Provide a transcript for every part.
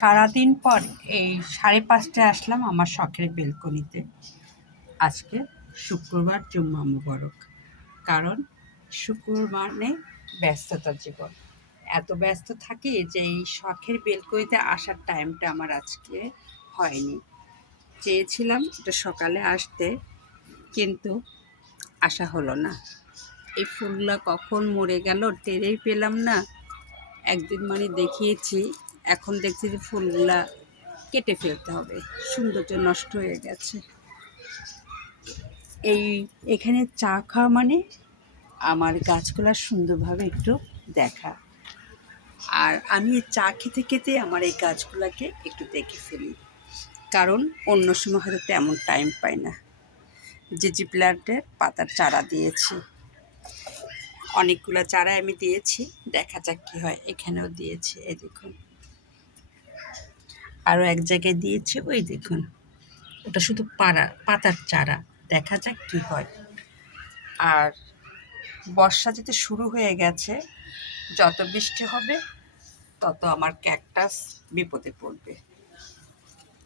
সারাদিন পর এই 5:30টায় আসলাম আমার শখের বেলকনিতে। আজকে শুক্রবার, জুম্মা মুবারক। কারণ শুক্রবার মানে ব্যস্ততার জীবন। এত ব্যস্ত থাকি যে এই শখের বেলকনিতে আসার টাইমটা আমার আজকে হয়নি। চেয়েছিলাম এটা সকালে আসতে, কিন্তু আসা হলো না। এই ফুলগুলো কখন মরে গেল টেরেই পেলাম না। একদিন মানে দেখিয়েছি, এখন দেখছি যে ফুলগুলা কেটে ফেলতে হবে, সৌন্দর্য নষ্ট হয়ে গেছে। এখানে চা খাওয়া মানে আমার গাছগুলা সুন্দরভাবে একটু দেখা। আর আমি চা খেতে খেতে আমার এই গাছগুলাকে একটু দেখে ফেলি, কারণ অন্য সময় হয়তো তেমন টাইম পাই না। জিজি প্ল্যান্টের পাতার চারা দিয়েছি, অনেকগুলো চারা আমি দিয়েছি, দেখা যাক কী হয়। এখানেও দিয়েছি, এই দেখুন। আরও এক জায়গায় দিয়েছি, ওই দেখুন, ওটা শুধু পাতার চারা। দেখা যাক কী হয়। আর বর্ষা যেতে শুরু হয়ে গেছে, যত বৃষ্টি হবে তত আমার ক্যাকটাস বিপদে পড়বে।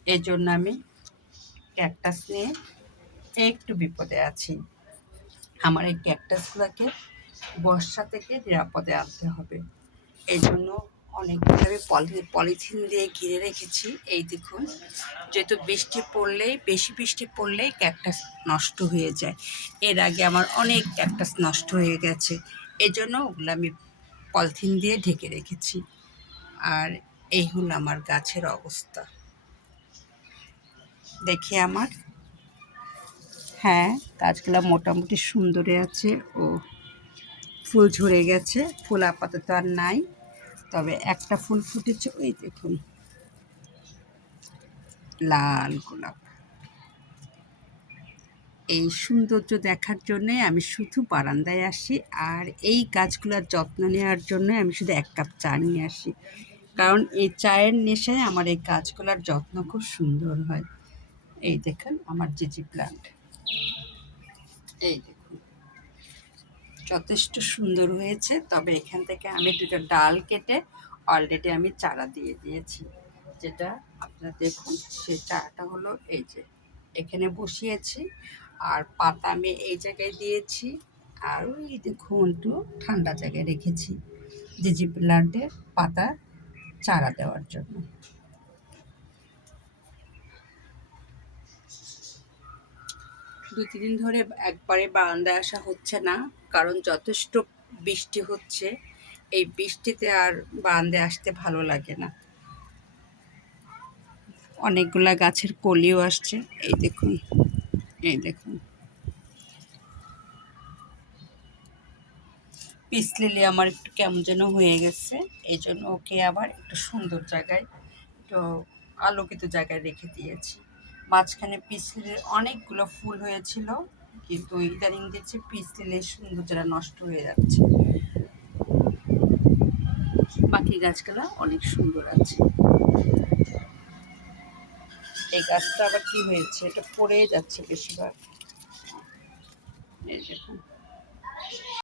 এই জন্য আমি ক্যাকটাস নিয়ে একটু বিপদে আছি। আমার এই ক্যাকটাসগুলোকে বর্ষা থেকে নিরাপদে আনতে হবে। এই জন্য অনেকগুলো আমি পলিথিন দিয়ে ঘিরে রেখেছি। এই দেখুন, যেহেতু বেশি বৃষ্টি পড়লেই ক্যাকটাস নষ্ট হয়ে যায়। এর আগে আমার অনেক ক্যাকটাস নষ্ট হয়ে গেছে, এই জন্য ওগুলো আমি পলিথিন দিয়ে ঢেকে রেখেছি। আর এই হলো আমার গাছের অবস্থা। দেখি আমার, হ্যাঁ, গাছগুলো মোটামুটি সুন্দরই আছে। ও ফুল ঝরে গেছে, ফুল আপাতত আর নাই, তবে একটা ফুল ফুটেছে, ওই দেখুন, লাল গোলাপ। এই সৌন্দর্য দেখার জন্যে আমি শুধু বারান্দায় আসি, আর এই গাছগুলোর যত্ন নেওয়ার জন্য আমি শুধু 1 কাপ চা নিয়ে আসি। কারণ এই চায়ের নেশায় আমার এই গাছগুলোর যত্ন খুব সুন্দর হয়। এই দেখুন আমার জিজি প্ল্যান্ট, এই দেখুন, যথেষ্ট সুন্দর হয়েছে। তবে এখান থেকে আমি 2টা ডাল কেটে অলরেডি আমি চারা দিয়ে দিয়েছি। যেটা আপনারা দেখুন, সেই চারাটা হলো এই যে এখানে বসিয়েছি, আর পাতা আমি এই জায়গায় দিয়েছি, আর ওই দেখুন একটু ঠান্ডা জায়গায় রেখেছি জিজি প্ল্যান্টের পাতা চারা দেওয়ার জন্য। দু তিন দিন ধরে একবারে বারান্দায় আসা হচ্ছে না, কারণ যথেষ্ট বৃষ্টি হচ্ছে। এই বৃষ্টিতে আর বারান্দায় আসতে ভালো লাগে না। অনেকগুলা গাছের কলিও আসছে, এই দেখুন, এই দেখুন। পিস লিলি আমার একটু কেমন যেন হয়ে গেছে, এই জন্য ওকে আবার একটু সুন্দর জায়গায়, একটু আলোকিত জায়গায় রেখে দিয়েছি। মাঝখানে পিস লিলির অনেকগুলো ফুল হয়েছিল, কিন্তু ইদানিং দেখছি পিস লিলির সৌন্দর্যটা নষ্ট হয়ে যাচ্ছে। বাকি গাছগুলো অনেক সুন্দর আছে। এই গাছটা আবার কি হয়েছে, এটা পড়ে যাচ্ছে বেশিরভাগ, এই দেখুন।